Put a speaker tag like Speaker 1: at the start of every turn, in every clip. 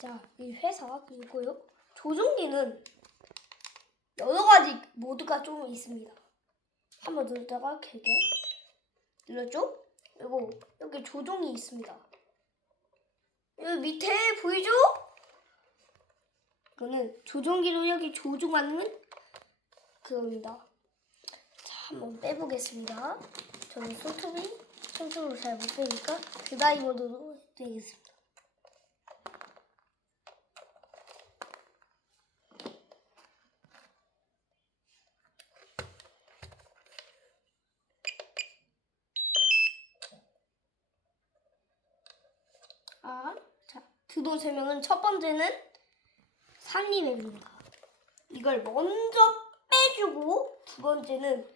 Speaker 1: 자, 이 회사 그리고요. 조종기는 여러 가지 모드가 좀 있습니다. 한번 누르다가 길게 눌렀죠? 그리고 여기 조종이 있습니다. 여기 밑에 보이죠? 이거는 조종기로 여기 조종하는 그겁니다. 자, 한번 빼보겠습니다. 저는 소통이 손톱으로 잘 못 빼니까 드라이 모드로 되겠습니다. 아, 자, 드론 설명은 첫 번째는 산림앱입니다. 이걸 먼저 빼주고 두 번째는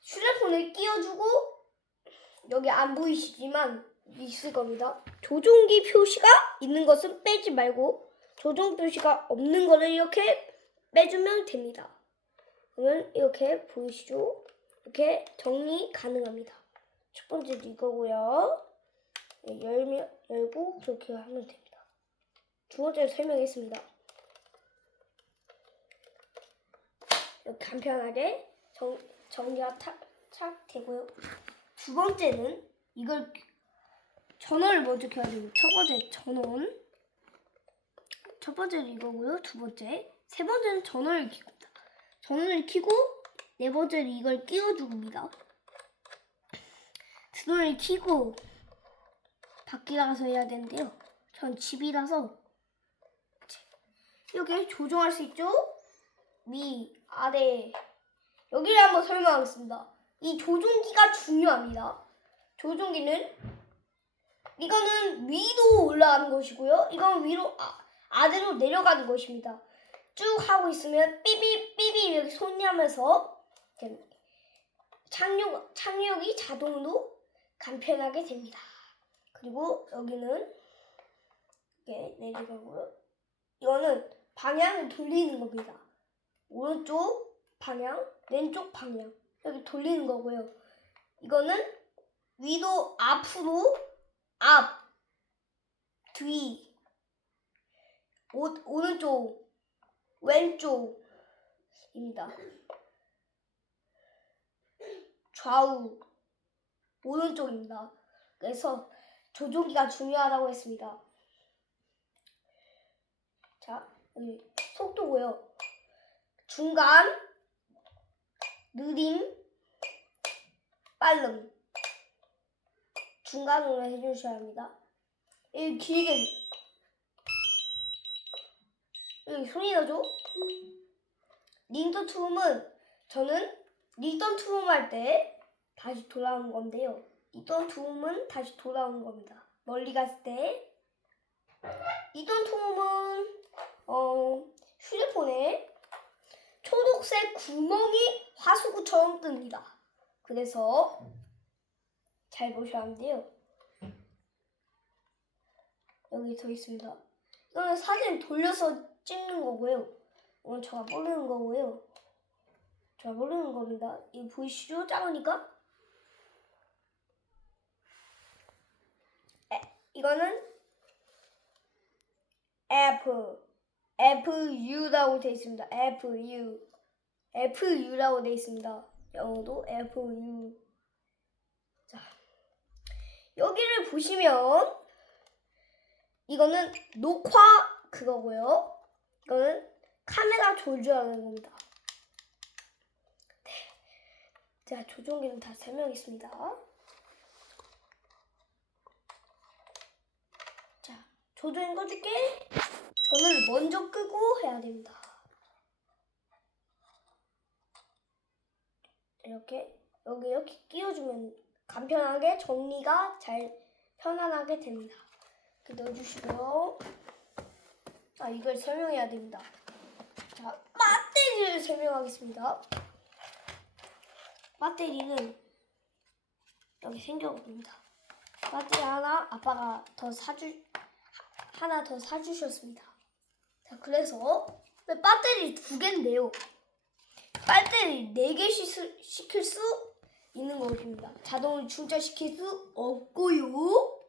Speaker 1: 휴대폰을 끼워주고 여기 안 보이시지만 있을 겁니다. 조종기 표시가 있는 것은 빼지 말고 조종 표시가 없는 거를 이렇게 빼주면 됩니다. 그러면 이렇게 보이시죠? 이렇게 정리 가능합니다. 첫 번째는 이거고요. 네, 열면 열고 그렇게 하면 됩니다. 두 번째는 설명했습니다. 이렇게 간편하게 정, 정리가 탁, 착 되고요. 두 번째는 이걸 전원을 먼저 켜야 됩니다. 첫 번째 전원. 첫 번째는 이거고요. 두 번째. 세 번째는 전원을 켜니다. 전원을 켜고 네 번째는 이걸 끼워줍니다. 전원을 켜고 밖에 나가서 해야 되는데요. 전 집이라서 이렇게 조정할 수 있죠? 위, 아래. 여기를 한번 설명하겠습니다. 이 조종기가 중요합니다. 조종기는 이거는 위로 올라가는 것이고요. 이건 위로 아, 아래로 내려가는 것입니다. 쭉 하고 있으면 삐삐 삐삐 이렇게 소리하면서 됩니다. 착륙 착륙이 자동으로 간편하게 됩니다. 그리고 여기는 이렇게 내려가고요. 이거는 방향을 돌리는 겁니다. 오른쪽 방향, 왼쪽 방향 여기 돌리는 거고요. 이거는 위로 앞으로 앞, 뒤, 오, 오른쪽, 왼쪽입니다. 좌우, 오른쪽입니다. 그래서 조종기가 중요하다고 했습니다. 자, 속도고요. 중간, 느림, 빠름. 중간으로 해주셔야 합니다. 여기 길게. 여기 소리 나죠? 링턴 투움은 저는 링턴 투움 할때 다시 돌아오는 건데요. 링턴 투움은 다시 돌아오는 겁니다. 멀리 갔을 때. 링턴 투움은 어, 휴대폰에 초록색 구멍이 화수구처럼 뜹니다. 그래서 잘 보셔야 하는데요. 여기 더 있습니다. 이거는 사진 돌려서 찍는 거고요. 이건 제가 모르는 거고요. 제가 모르는 겁니다. 이거 보이시죠? 작으니까? 에, 이거는 F, FU라고 되어 있습니다. FU, FU라고 되어 있습니다. 영어도 FU. 자, 여기를 보시면 이거는 녹화 그거고요. 이거는 카메라 조절하는 겁니다. 네. 자, 조종기는 다 설명했습니다. 자, 조종 꺼줄게. 전을 먼저 끄고 해야 됩니다. 이렇게 여기 이렇게 끼워주면 간편하게 정리가 잘 편안하게 됩니다. 이렇게 넣어주시고요. 아 이걸 설명해야 됩니다. 자 배터리를 설명하겠습니다. 배터리는 여기 생겨봅니다. 배터리 하나 아빠가 더 사주 하나 더 사주셨습니다. 자 그래서 배터리 두 개인데요. 배터리 4개 시킬 수 있는 것입니다. 자동을 충전시킬 수 없고요.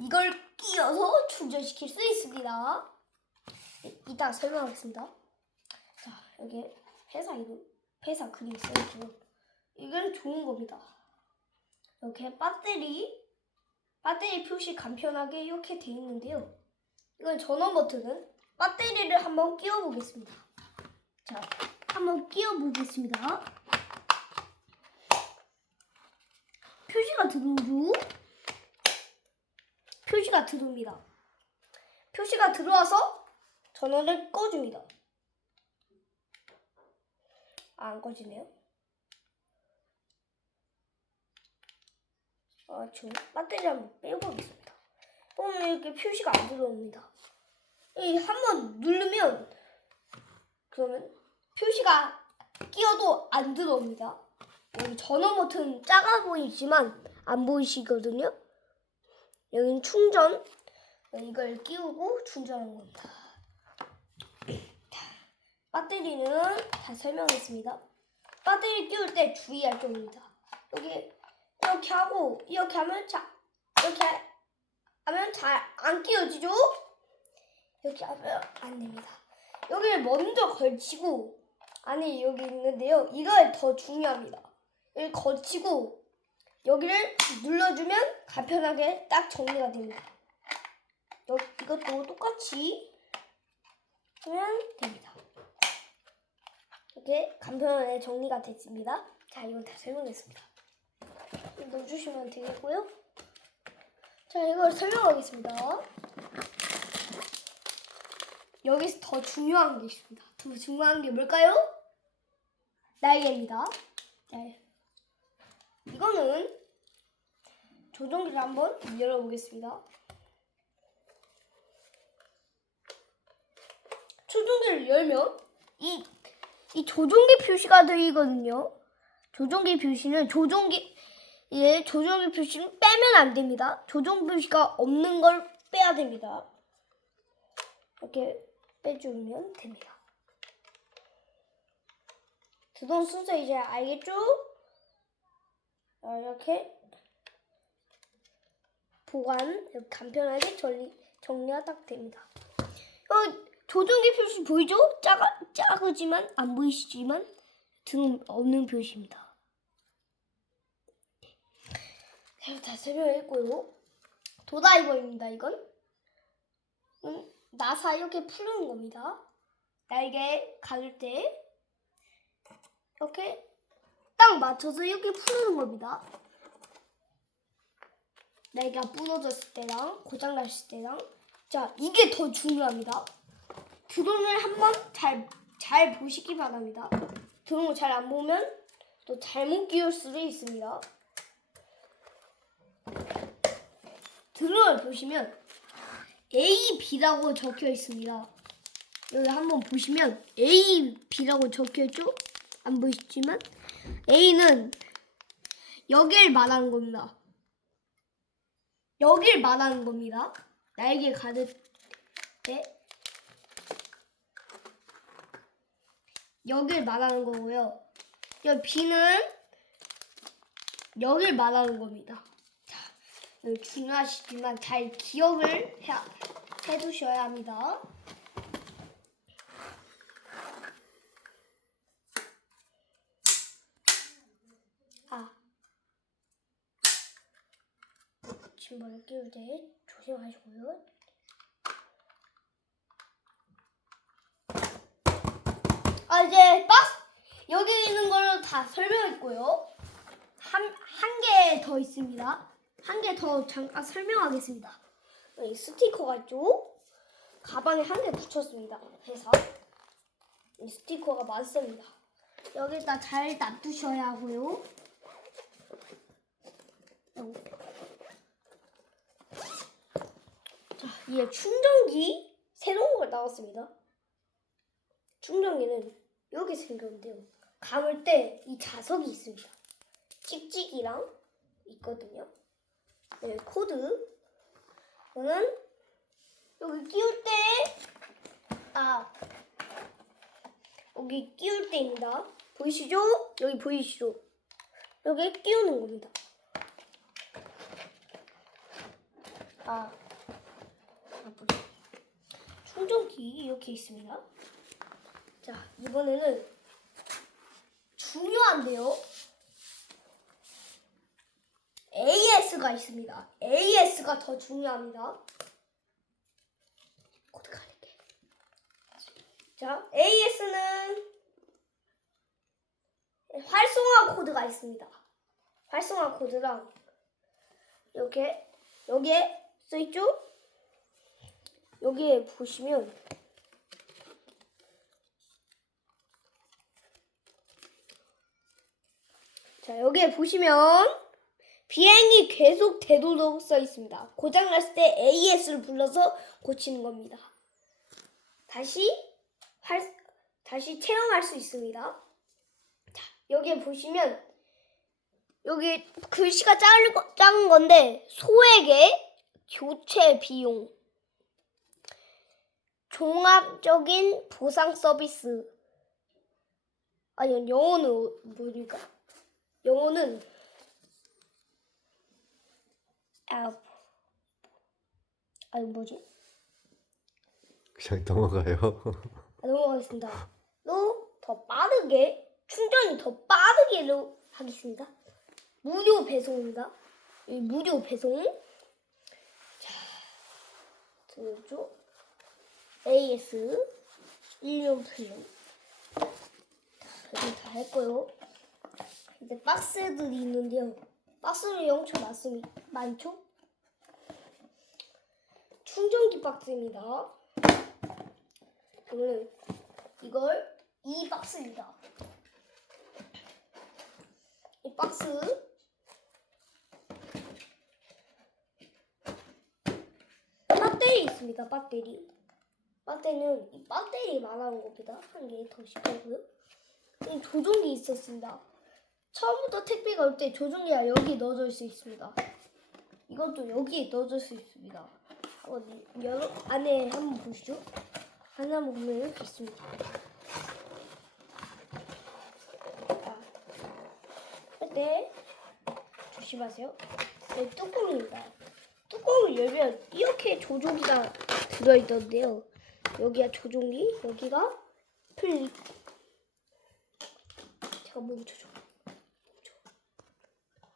Speaker 1: 이걸 끼워서 충전시킬 수 있습니다. 네, 이따 설명하겠습니다. 자, 여기 회사 이름, 회사 그림 써있고 이건 좋은 겁니다. 이렇게 배터리, 배터리 표시 간편하게 이렇게 돼 있는데요. 이건 전원 버튼은 배터리를 한번 끼워 보겠습니다. 자, 한번 끼워 보겠습니다. 표시가 들어오죠? 표시가 들어옵니다. 표시가 들어와서 전원을 꺼줍니다. 아, 안 꺼지네요. 아, 지금 배터리 한번 빼보겠습니다. 보면 이렇게 표시가 안 들어옵니다. 이 한번 누르면 그러면 표시가 끼어도 안 들어옵니다. 여기 전원 버튼 작아 보이지만 안 보이시거든요. 여기는 충전. 이걸 끼우고 충전하는 겁니다. 배터리는 다 설명했습니다. 배터리 끼울 때 주의할 점입니다. 여기 이렇게 하고 이렇게 하면 자 이렇게 하면 잘 안 끼워지죠? 이렇게 하면 안 됩니다. 여기를 먼저 걸치고 안에 여기 있는데요. 이거 더 중요합니다. 여기 걸치고 여기를 눌러주면 간편하게 딱 정리가 됩니다. 여, 이것도 똑같이 하면 됩니다. 이렇게 간편하게 정리가 됐습니다. 자, 이건 다 설명했습니다. 넣어주시면 되겠고요. 자, 이걸 설명하겠습니다. 여기서 더 중요한 게 있습니다. 더 중요한 게 뭘까요? 날개입니다. 네. 이거는 조종기를 한번 열어보겠습니다. 조종기를 열면 이, 이 조종기 표시가 들리거든요. 조종기 표시는 조종기 예, 조종기 표시는 빼면 안 됩니다. 조종 표시가 없는 걸 빼야 됩니다. 이렇게 빼주면 됩니다. 두동 순서 이제 알겠죠? 어, 이렇게 보관 간편하게 정리, 정리가 딱 됩니다. 어, 조종기 표시 보이죠? 작아, 작으지만 안 보이시지만 등 없는 표시입니다. 네, 다 설명했고요. 도다이버입니다. 이건 음, 나사 이렇게 푸는 겁니다. 날개 가를 때 이렇게 딱 맞춰서 이렇게 푸는 겁니다. 날개가 부러졌을 때랑 고장 났을 때랑 자 이게 더 중요합니다. 드론을 한번 잘 잘 보시기 바랍니다. 드론을 잘 안 보면 또 잘못 끼울 수도 있습니다. 드론을 보시면 A, B라고 적혀 있습니다. 여기 한번 보시면 A, B라고 적혀 있죠? 안 보이시지만 A는 여길 말하는 겁니다. 여길 말하는 겁니다. 날개 가득 때 여길 말하는 거고요. 여 B는 여길 말하는 겁니다. 중요하시지만 잘 기억을 해, 해두셔야 합니다. 아, 짐벌을 끼울 때 조심하시고요. 아 이제 박스 여기 있는 걸로 다 설명했고요. 한 한 개 더 있습니다. 한 개 더 잠깐 설명하겠습니다. 이 스티커가 있죠? 가방에 한 개 붙였습니다. 회사 이 스티커가 많습니다. 여기다 잘 놔두셔야 하고요. 자, 이게 충전기 새로운 걸 나왔습니다. 충전기는 여기 생겼는데요. 감을 때 이 자석이 있습니다. 찍찍이랑 있거든요. 네, 코드. 저는 여기 끼울 때, 아, 여기 끼울 때입니다. 보이시죠? 여기 보이시죠? 여기 끼우는 겁니다. 아, 충전기 이렇게 있습니다. 자, 이번에는 중요한데요. AS가 있습니다. AS가 더 중요합니다. 가릴게. 자, AS는 활성화 코드가 있습니다. 활성화 코드랑 이렇게 여기에 써 있죠? 여기에 보시면 자 여기에 보시면 비행이 계속 되도록 써 있습니다. 고장 났을 때 AS를 불러서 고치는 겁니다. 다시 활 다시 체험할 수 있습니다. 자 여기에 보시면 여기 글씨가 작은, 거- 작은 건데 소액의 교체 비용 종합적인 보상 서비스 아니 영어는 뭐니까 영어는 아 아니 뭐지
Speaker 2: 그냥 넘어가요.
Speaker 1: 아, 넘어가겠습니다. 또더 빠르게 충전이 더 빠르게로 하겠습니다. 무료 배송입니다. 이 무료 배송. 자, 들어줘. AS 1년 플랜. 여기 다 했고요. 이제 박스들이 있는데요. 박스는 엄청 많습니다. 많죠? 충전기 박스입니다. 저는 이걸 이 박스입니다. 이 박스 배터리 있습니다. 배터리. 배터리는 이 배터리 말하는 겁니다. 한 개 더 시켜고요. 이 조종기 있었습니다. 처음부터 택배가 올 때 조종기가 여기 넣어줄 수 있습니다. 이것도 여기에 넣어줄 수 있습니다. 한번 열어 안에 한번 보시죠. 한번 보면 이렇게 있습니다. 할때 조심하세요. 네, 뚜껑입니다. 뚜껑을 열면 이렇게 조종기가 들어있던데요. 여기가 조종기, 여기가 플립. 제가 뭐 조종?